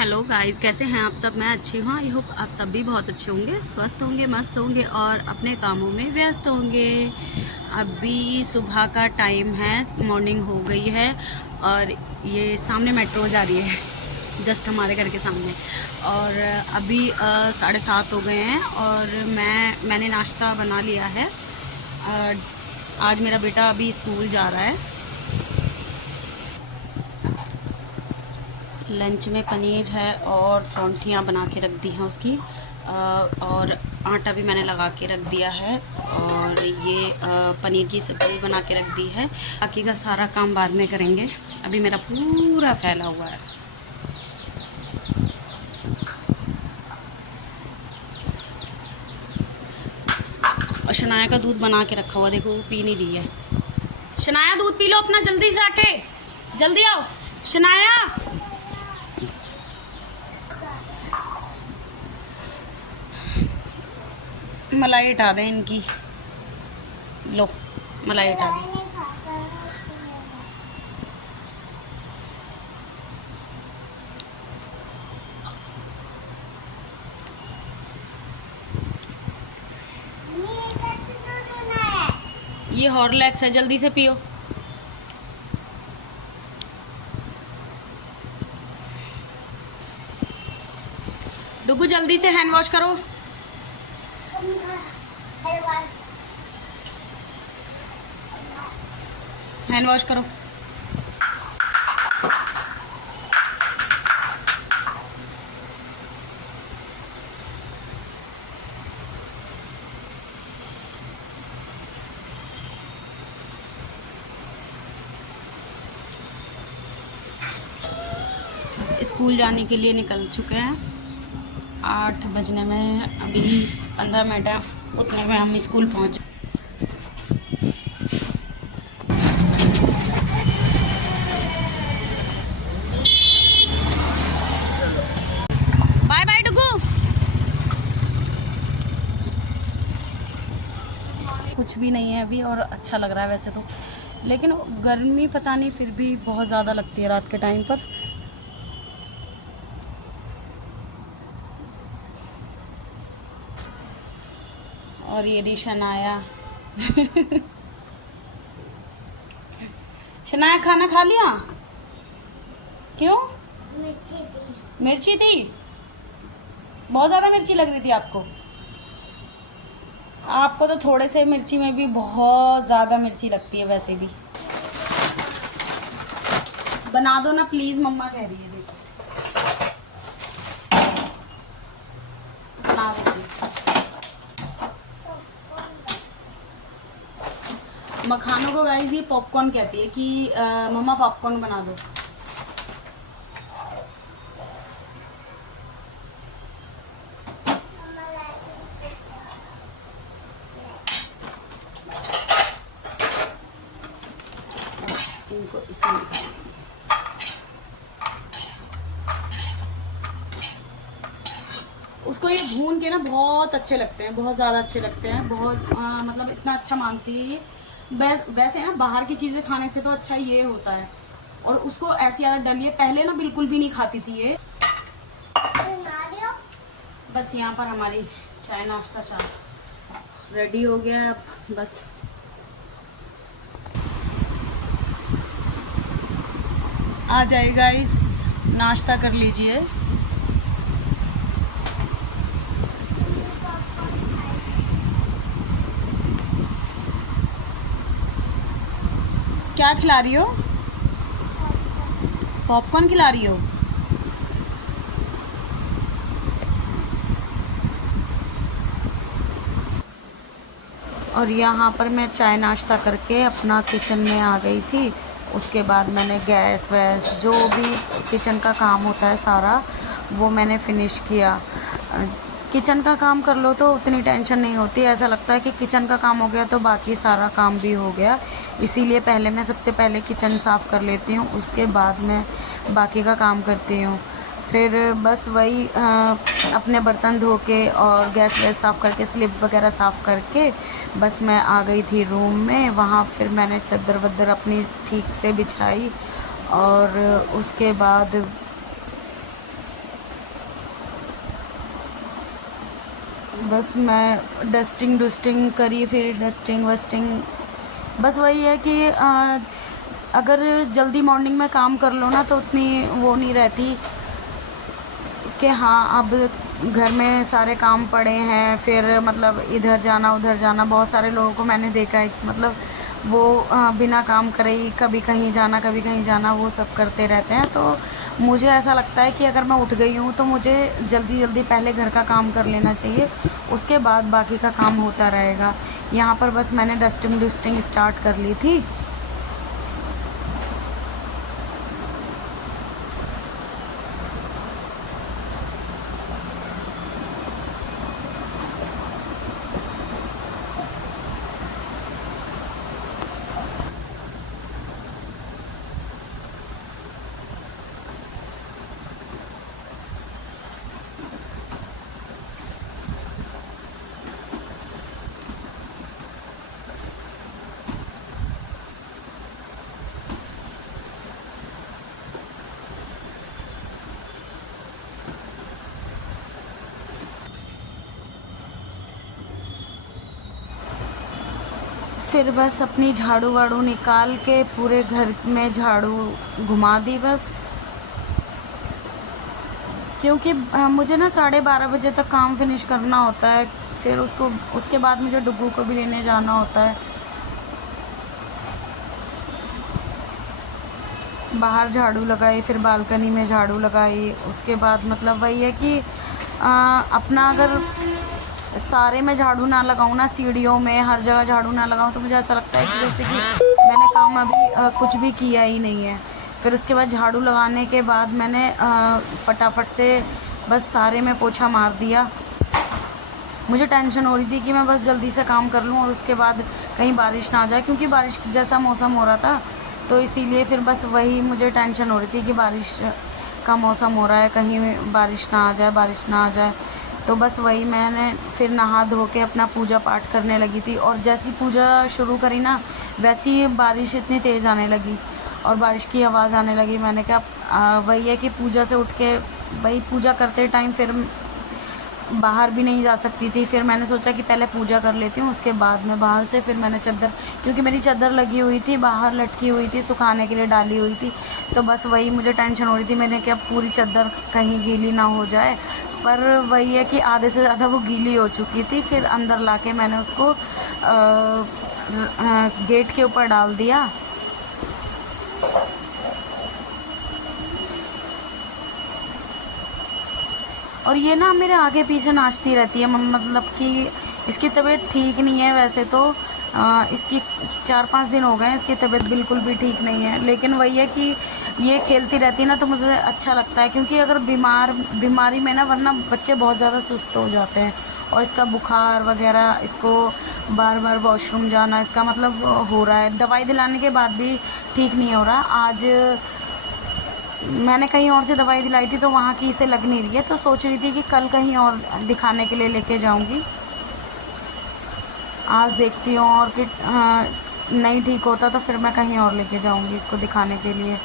Hello guys, कैसे हैं आप सब। मैं अच्छी हूँ। आई होप आप सब भी बहुत अच्छे होंगे, स्वस्थ होंगे, मस्त होंगे और अपने कामों में व्यस्त होंगे। अभी सुबह का टाइम है, मॉर्निंग हो गई है और ये सामने मेट्रो जा रही है जस्ट हमारे घर के सामने। और अभी 7:30 हो गए हैं और मैंने नाश्ता बना लिया है। आज मेरा बेटा अभी स्कूल जा रहा है। लंच में पनीर है और परांठियाँ बना के रख दी हैं उसकी, और आटा भी मैंने लगा के रख दिया है और ये पनीर की सब्ज़ी बना के रख दी है। बाकी का सारा काम बाद में करेंगे, अभी मेरा पूरा फैला हुआ है। और शनाया का दूध बना के रखा हुआ, देखो वो पी नहीं रही है। शनाया दूध पी लो अपना, जल्दी से आके, जल्दी आओ शनाया। मलाई हटा दें इनकी, लो मलाई हटा दें। ये हॉर्लिक्स है, जल्दी से पियो। डुगू जल्दी से हैंड वॉश करो। हैंड वॉश करो। स्कूल जाने के लिए निकल चुके हैं। 8 बजने में अभी 15 मिनट है, उतने में हम स्कूल पहुंच। Bye bye Dugu. कुछ भी नहीं है अभी और अच्छा लग रहा है वैसे तो, लेकिन गर्मी पता नहीं फिर भी बहुत ज़्यादा लगती है रात के टाइम पर। और ये री शनाया शनाया खाना खा लिया? क्यों? मिर्ची थी। बहुत ज़्यादा मिर्ची लग रही थी आपको? आपको तो थोड़े से मिर्ची में भी बहुत ज़्यादा मिर्ची लगती है वैसे भी। बना दो ना प्लीज़, मम्मा कह रही है। देखो बना दो। मखानों को गाइस ये पॉपकॉर्न कहती है कि मम्मा पॉपकॉर्न बना दो। इनको इसमें उसको ये भून के ना बहुत अच्छे लगते हैं, बहुत ज़्यादा अच्छे लगते हैं। बहुत मतलब इतना अच्छा मानती है ये। वैसे ना बाहर की चीज़ें खाने से तो अच्छा ये होता है। और उसको ऐसी आदत डली है, पहले ना बिल्कुल भी नहीं खाती थी ये। बस यहाँ पर हमारी चाय नाश्ता चाय रेडी हो गया है। अब बस आ जाएगा, इस नाश्ता कर लीजिए। क्या खिला रही हो? पॉपकॉर्न खिला रही हो? और यहाँ पर मैं चाय नाश्ता करके अपना किचन में आ गई थी। उसके बाद मैंने गैस वैस जो भी किचन का काम होता है सारा वो मैंने फ़िनिश किया। किचन का काम कर लो तो उतनी टेंशन नहीं होती, ऐसा लगता है कि किचन का काम हो गया तो बाकी सारा काम भी हो गया। इसीलिए पहले मैं सबसे पहले किचन साफ़ कर लेती हूँ, उसके बाद मैं बाकी का काम करती हूँ। फिर बस वही अपने बर्तन धो के और गैस वैस साफ़ करके स्लिप वगैरह साफ़ करके बस मैं आ गई थी रूम में। वहाँ फिर मैंने चादर वदर अपनी ठीक से बिछाई और उसके बाद बस मैं डस्टिंग डुस्टिंग करी, फिर डस्टिंग वस्टिंग। बस वही है कि अगर जल्दी मॉर्निंग में काम कर लो ना तो उतनी वो नहीं रहती कि हाँ अब घर में सारे काम पड़े हैं, फिर मतलब इधर जाना उधर जाना। बहुत सारे लोगों को मैंने देखा है कि मतलब वो बिना काम करे ही कभी कहीं जाना कभी कहीं जाना वो सब करते रहते हैं। तो मुझे ऐसा लगता है कि अगर मैं उठ गई हूँ तो मुझे जल्दी जल्दी पहले घर का काम कर लेना चाहिए, उसके बाद बाकी का काम होता रहेगा। यहाँ पर बस मैंने डस्टिंग डस्टिंग स्टार्ट कर ली थी। फिर बस अपनी झाड़ू वाड़ू निकाल के पूरे घर में झाड़ू घुमा दी बस, क्योंकि मुझे ना 12:30 बजे तक काम फिनिश करना होता है। फिर उसके बाद मुझे डुग्गू को भी लेने जाना होता है। बाहर झाड़ू लगाई, फिर बालकनी में झाड़ू लगाई। उसके बाद मतलब वही है कि अपना अगर सारे में झाड़ू ना लगाऊँ ना, सीढ़ियों में हर जगह झाड़ू ना लगाऊँ, तो मुझे ऐसा लगता है कि जैसे कि मैंने काम अभी कुछ भी किया ही नहीं है। फिर उसके बाद झाड़ू लगाने के बाद मैंने फटाफट से बस सारे में पोछा मार दिया। मुझे टेंशन हो रही थी कि मैं बस जल्दी से काम कर लूँ और उसके बाद कहीं बारिश ना आ जाए, क्योंकि बारिश जैसा मौसम हो रहा था, तो इसीलिए फिर बस वही मुझे टेंशन हो रही थी कि बारिश का मौसम हो रहा है, कहीं बारिश ना आ जाए, बारिश ना आ जाए। तो बस वही मैंने फिर नहा धो के अपना पूजा पाठ करने लगी थी, और जैसी पूजा शुरू करी ना वैसी बारिश इतनी तेज़ आने लगी और बारिश की आवाज़ आने लगी। मैंने कहा वही है कि पूजा से उठ के वही पूजा करते टाइम फिर बाहर भी नहीं जा सकती थी। फिर मैंने सोचा कि पहले पूजा कर लेती हूँ, उसके बाद में बाहर से फिर मैंने चादर, क्योंकि मेरी चादर लगी हुई थी बाहर लटकी हुई थी, सुखाने के लिए डाली हुई थी। तो बस वही मुझे टेंशन हो रही थी, मैंने क्या पूरी चादर कहीं गीली ना हो जाए। पर वही है कि आधे से ज़्यादा वो गीली हो चुकी थी। फिर अंदर ला के मैंने उसको गेट के ऊपर डाल दिया। और ये ना मेरे आगे पीछे नाचती रहती है, मतलब कि इसकी तबीयत ठीक नहीं है वैसे तो। इसकी 4-5 दिन हो गए हैं, इसकी तबीयत बिल्कुल भी ठीक नहीं है। लेकिन वही है कि ये खेलती रहती है ना तो मुझे अच्छा लगता है, क्योंकि अगर बीमारी में ना, वरना बच्चे बहुत ज़्यादा सुस्त हो जाते हैं। और इसका बुखार वगैरह, इसको बार बार वॉशरूम जाना, इसका मतलब हो रहा है। दवाई दिलाने के बाद भी ठीक नहीं हो रहा। आज मैंने कहीं और से दवाई दिलाई थी तो वहाँ की इसे लग नहीं रही है, तो सोच रही थी कि कल कहीं और दिखाने के लिए लेके जाऊँगी। आज देखती हूँ, और कि नहीं ठीक होता तो फिर मैं कहीं और लेके जाऊँगी इसको दिखाने के लिए।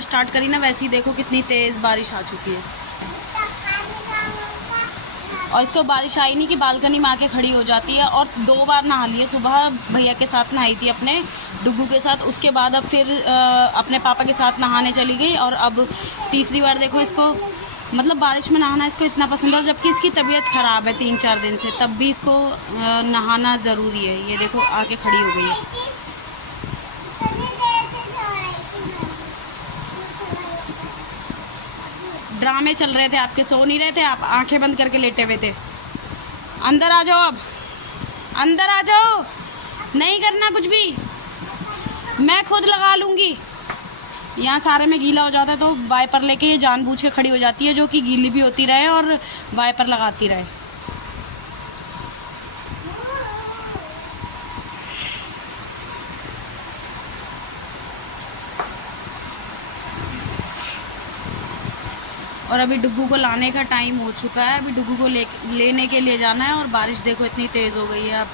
स्टार्ट करी ना वैसे ही देखो कितनी तेज़ बारिश आ चुकी है। और इसको बारिश आई नहीं कि बालकनी में आके खड़ी हो जाती है। और 2 बार नहा लिए, सुबह भैया के साथ नहाई थी अपने डुग्गू के साथ, उसके बाद अब फिर अपने पापा के साथ नहाने चली गई, और अब तीसरी बार देखो इसको, मतलब बारिश में नहाना इसको इतना पसंद है। जबकि इसकी तबीयत ख़राब है 3-4 दिन से, तब भी इसको नहाना ज़रूरी है। ये देखो आके खड़ी हो गई है। ड्रामे चल रहे थे आपके, सो नहीं रहे थे आप, आंखें बंद करके लेटे हुए थे। अंदर आ जाओ, अब अंदर आ जाओ, नहीं करना कुछ भी, मैं खुद लगा लूँगी। यहाँ सारे में गीला हो जाता है तो वाइपर लेके ये जानबूझ के खड़ी हो जाती है, जो कि गीली भी होती रहे और वाइपर लगाती रहे। और अभी डुग्गू को लाने का टाइम हो चुका है। अभी डुग्गू को लेने के लिए जाना है और बारिश देखो इतनी तेज़ हो गई है अब।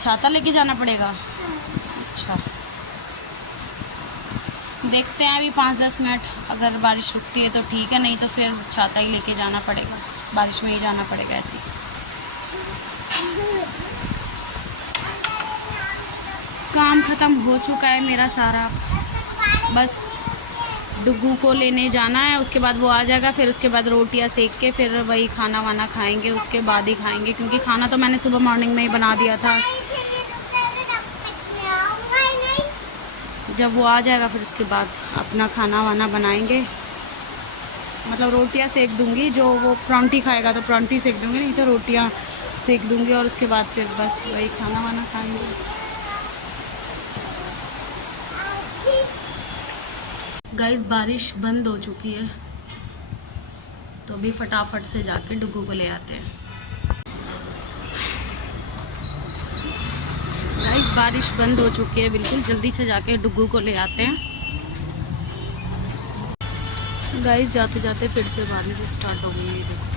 छाता लेके जाना पड़ेगा। अच्छा, देखते हैं अभी 5-10 मिनट, अगर बारिश रुकती है तो ठीक है, नहीं तो फिर छाता ही लेके जाना पड़ेगा, बारिश में ही जाना पड़ेगा ऐसे। काम ख़त्म हो चुका है मेरा सारा, बस डुग्गू को लेने जाना है, उसके बाद वो आ जाएगा, फिर उसके बाद रोटियां सेक के फिर वही खाना वाना खाएंगे, उसके बाद ही खाएंगे, क्योंकि खाना तो मैंने सुबह मॉर्निंग में ही बना दिया था। जब वो आ जाएगा फिर उसके बाद अपना खाना वाना बनाएंगे, मतलब रोटियां सेक दूंगी, जो वो परांठी खाएगा तो परांठी सेक दूंगी, नहीं तो रोटियां सेक दूंगी, और उसके बाद फिर बस वही खाना वाना खाएंगे। गाइस बारिश बंद हो चुकी है, तो अभी फटाफट से जाके डुग्गू को ले आते हैं। गाइस बारिश बंद हो चुकी है बिल्कुल, जल्दी से जाके डुग्गू को ले आते हैं। गाइस जाते जाते फिर से बारिश स्टार्ट हो गई है, देखो।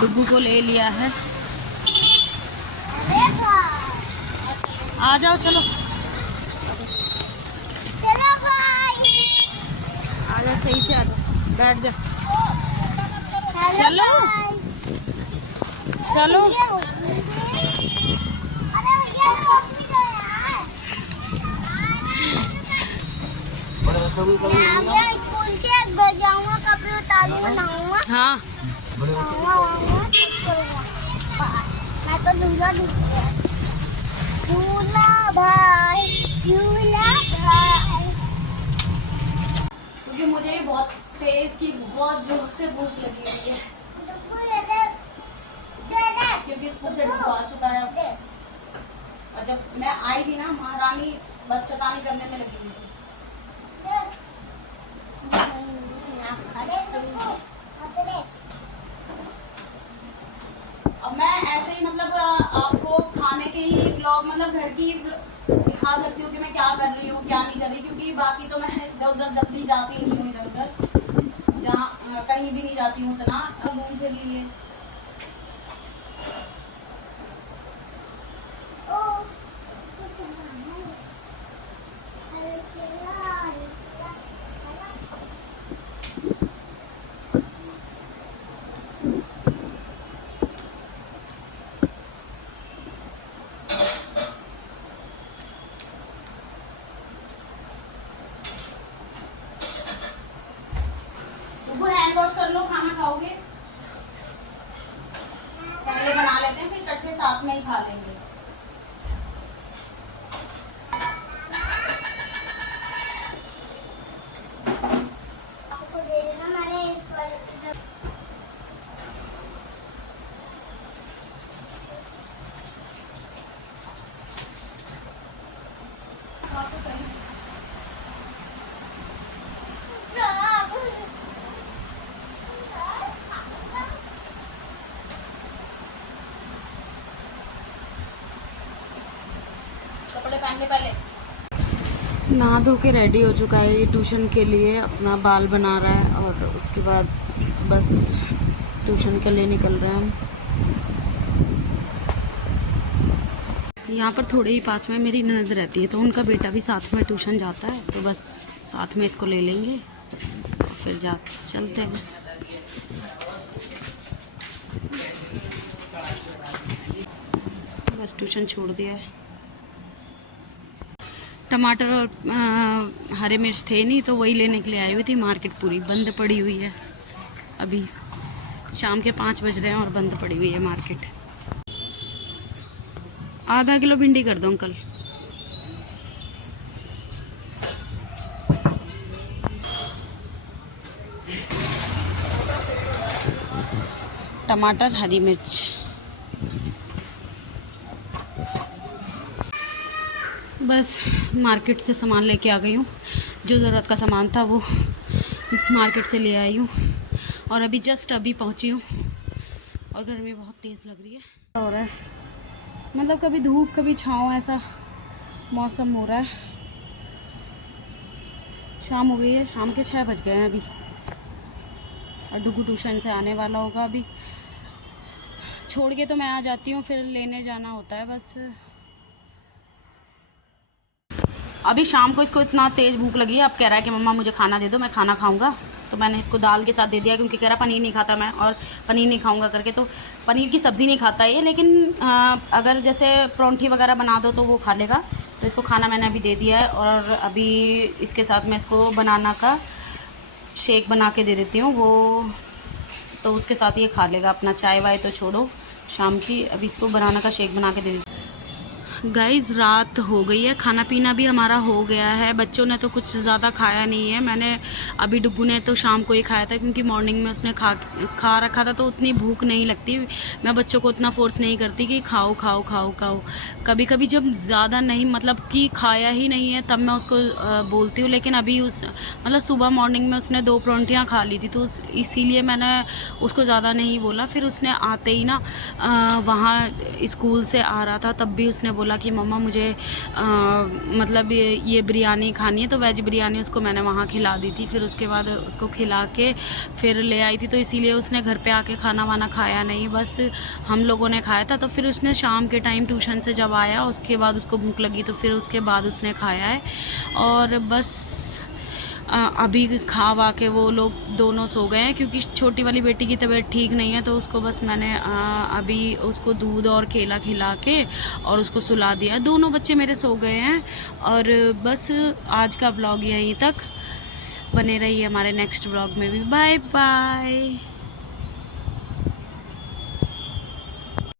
डुग्गू को ले लिया है, आ जाओ चलो, आ जाओ सही से, आ जाओ बैठ जा, चलो चलो। हाँ मैं तो झूला झूला भाई, झूला भाई। क्योंकि मुझे बहुत तेज की बहुत जोर से भूख लगी हुई है, क्योंकि स्कूल से डुग्गू आ चुका है। और जब मैं आई थी ना, महारानी बस शैतानी करने में लगी हुई थी। अब मैं ऐसे ही मतलब आपको खाने के ही ब्लॉग, मतलब घर की दिखा सकती हूँ कि मैं क्या कर रही हूँ क्या नहीं कर रही, क्योंकि बाकी तो मैं इधर उधर जल्दी जाती नहीं हूँ, इधर उधर जहाँ कहीं भी नहीं जाती हूँ उतना घूम फिर लिए। हैंड वॉश कर लो, खाना खाओगे पहले बना लेते हैं, फिर इकट्ठे साथ में ही खा लेंगे। कपड़े पहन ले पहले। नहा धो के रेडी हो चुका है, ये ट्यूशन के लिए अपना बाल बना रहा है, और उसके बाद बस ट्यूशन के लिए निकल रहे हैं हम। यहाँ पर थोड़े ही पास में मेरी ननद रहती है, तो उनका बेटा भी साथ में ट्यूशन जाता है, तो बस साथ में इसको ले लेंगे और फिर चलते हैं। बस ट्यूशन छोड़ दिया है। टमाटर और हरे मिर्च थे नहीं, तो वही लेने के लिए आई हुई थी। मार्केट पूरी बंद पड़ी हुई है, अभी शाम के 5 बज रहे हैं और बंद पड़ी हुई है मार्केट। आधा किलो भिंडी कर दो अंकल। टमाटर हरी मिर्च। बस मार्केट से सामान लेके आ गई हूँ, जो ज़रूरत का सामान था वो मार्केट से ले आई हूँ और अभी जस्ट अभी पहुँची हूँ और गर्मी बहुत तेज़ लग रही है। हो रहा है मतलब कभी धूप कभी छाँव, ऐसा मौसम हो रहा है। शाम हो गई है, शाम के 6 बज गए हैं अभी और डुगू ट्यूशन से आने वाला होगा। अभी छोड़ के तो मैं आ जाती हूँ, फिर लेने जाना होता है बस। अभी शाम को इसको इतना तेज़ भूख लगी है, अब कह रहा है कि मम्मा मुझे खाना दे दो, मैं खाना खाऊंगा। तो मैंने इसको दाल के साथ दे दिया क्योंकि कह रहा पनीर नहीं खाता मैं, और पनीर नहीं खाऊंगा करके। तो पनीर की सब्ज़ी नहीं खाता ये, लेकिन अगर जैसे परोंठी वगैरह बना दो तो वो खा लेगा। तो इसको खाना मैंने अभी दे दिया है और अभी इसके साथ मैं इसको बनाना का शेक बना के दे देती हूँ, वो तो उसके साथ ये खा लेगा। अपना चाय वाय तो छोड़ो शाम की, अभी इसको बनाना का शेक बना के दे देती हूँ। गाइज़ रात हो गई है, खाना पीना भी हमारा हो गया है। बच्चों ने तो कुछ ज़्यादा खाया नहीं है, मैंने अभी डुग्गू ने तो शाम को ही खाया था क्योंकि मॉर्निंग में उसने खा रखा था, तो उतनी भूख नहीं लगती। मैं बच्चों को उतना फोर्स नहीं करती कि खाओ खाओ खाओ खाओ। कभी कभी जब ज़्यादा नहीं मतलब कि खाया ही नहीं है तब मैं उसको बोलती हूँ, लेकिन अभी मतलब सुबह मॉर्निंग में उसने 2 परोंठियाँ खा ली थी, तो इसीलिए मैंने उसको ज़्यादा नहीं बोला। फिर उसने आते ही ना वहाँ स्कूल से आ रहा था, तब भी उसने बोला कि मम्मा मुझे मतलब ये बिरयानी खानी है, तो वेज बिरयानी उसको मैंने वहाँ खिला दी थी। फिर उसके बाद उसको खिला के फिर ले आई थी, तो इसीलिए उसने घर पे आके खाना वाना खाया नहीं, बस हम लोगों ने खाया था। तो फिर उसने शाम के टाइम ट्यूशन से जब आया उसके बाद उसको भूख लगी, तो फिर उसके बाद उसने खाया है। और बस अभी खा वा के वो लोग दोनों सो गए हैं क्योंकि छोटी वाली बेटी की तबीयत ठीक नहीं है, तो उसको बस मैंने अभी उसको दूध और केला खिला के और उसको सुला दिया। दोनों बच्चे मेरे सो गए हैं। और बस आज का व्लॉग यहीं तक, बने रहिए हमारे नेक्स्ट व्लॉग में भी। Bye bye.